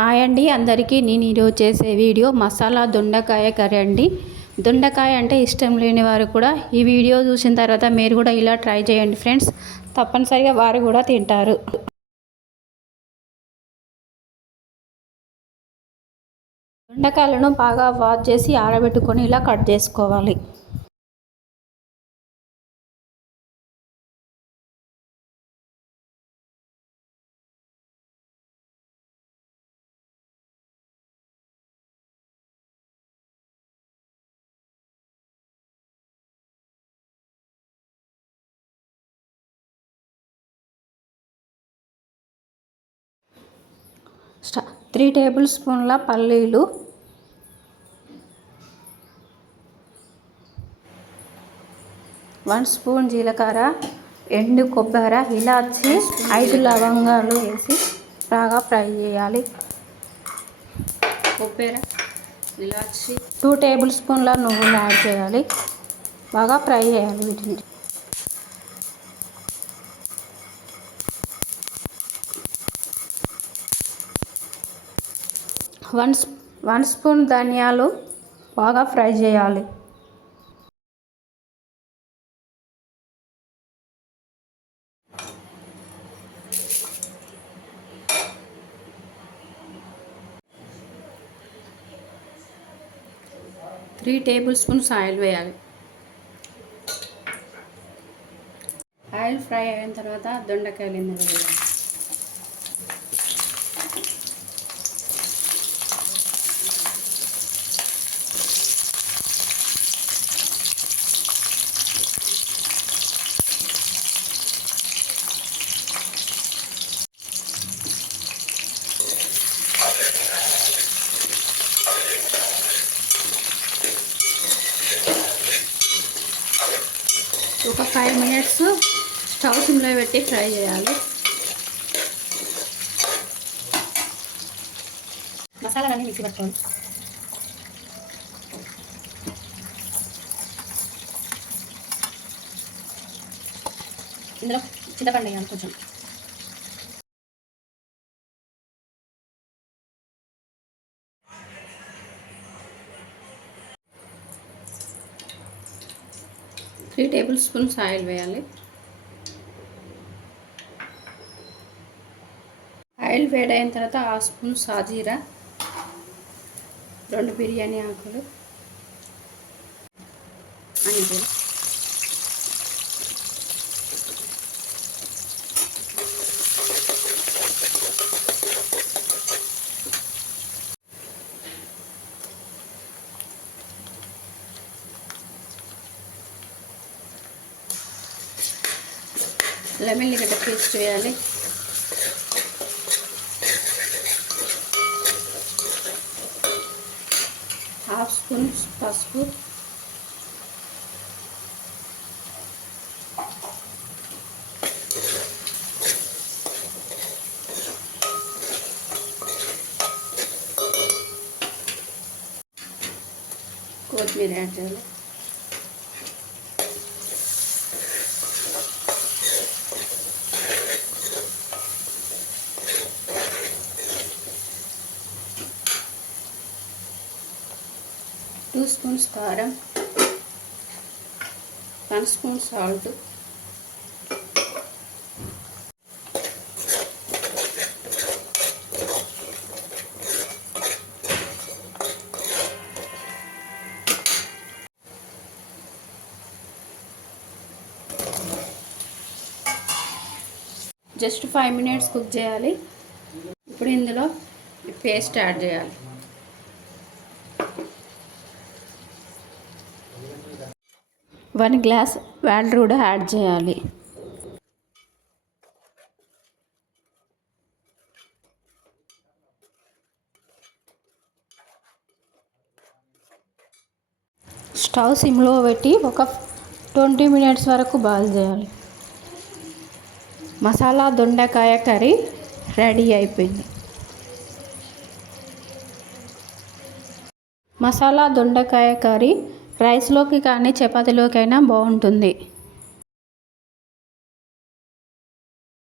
Hi అండి అందరికీ నేను ఈరోజు చేసే వీడియో మసాలా దొండకాయ కర్రీ అండి. దొండకాయ అంటే ఇష్టం లేని వారు కూడా ఈ వీడియో చూసిన తర్వాత మీరు కూడా ఇలా ట్రై చేయండి ఫ్రెండ్స్. తప్పనిసరిగా వారు కూడా తింటారు. దొండకాయలను బాగా వాష్ చేసి ఆరబెట్టుకొని ఇలా కట్ చేసుకోవాలి. త్రీ టేబుల్ స్పూన్ల పల్లీలు. వన్ స్పూన్ జీలకర్ర ఎండు కొబ్బరి ఇలాచి ఐదు లవంగాలు వేసి బాగా ఫ్రై చేయాలి. కొబ్బరి ఇలాచి. టూ టేబుల్ స్పూన్ల నువ్వులు యాడ్ చేయాలి. బాగా ఫ్రై చేయాలి వీటిని. వన్ వన్ స్పూన్ ధనియాలు బాగా ఫ్రై చేయాలి. త్రీ టేబుల్ స్పూన్స్ ఆయిల్ వేయాలి. ఆయిల్ ఫ్రై అయిన తర్వాత దొండకాయలు ఇందులో వేయాలి. ఒక ఫైవ్ మినిట్స్ స్టవ్ సిమ్లో పెట్టి ఫ్రై చేయాలి. మసాలాలన్నీ మిక్సీ పట్టుకోవాలి. ఇందులో చింతపండు వేయాలి కొంచెం. త్రీ టేబుల్ స్పూన్స్ ఆయిల్ వేయాలి. ఆయిల్ వేడైన తర్వాత హాఫ్ స్పూన్ సాజీరా రెండు బిర్యానీ ఆకులు అంతే లెమన్ గడ్డ పేస్ట్ వేయాలి హాఫ్ స్పూన్ పసుపు. కొత్తిమీర యాడ్ చేయాలి. టూ స్పూన్స్ కారం one spoon salt. Just five minutes cook చేయాలి. ఇప్పుడు ఇందులో పేస్ట్ యాడ్ చేయాలి. వన్ గ్లాస్ వాటర్ కూడా యాడ్ చేయాలి. స్టవ్ సిమ్లో పెట్టి ఒక ట్వంటీ మినిట్స్ వరకు బాయిల్ చేయాలి. మసాలా దొండకాయ కర్రీ రెడీ అయిపోయింది. మసాలా దొండకాయ కర్రీ రైస్లోకి కానీ చపాతీలోకైనా బాగుంటుంది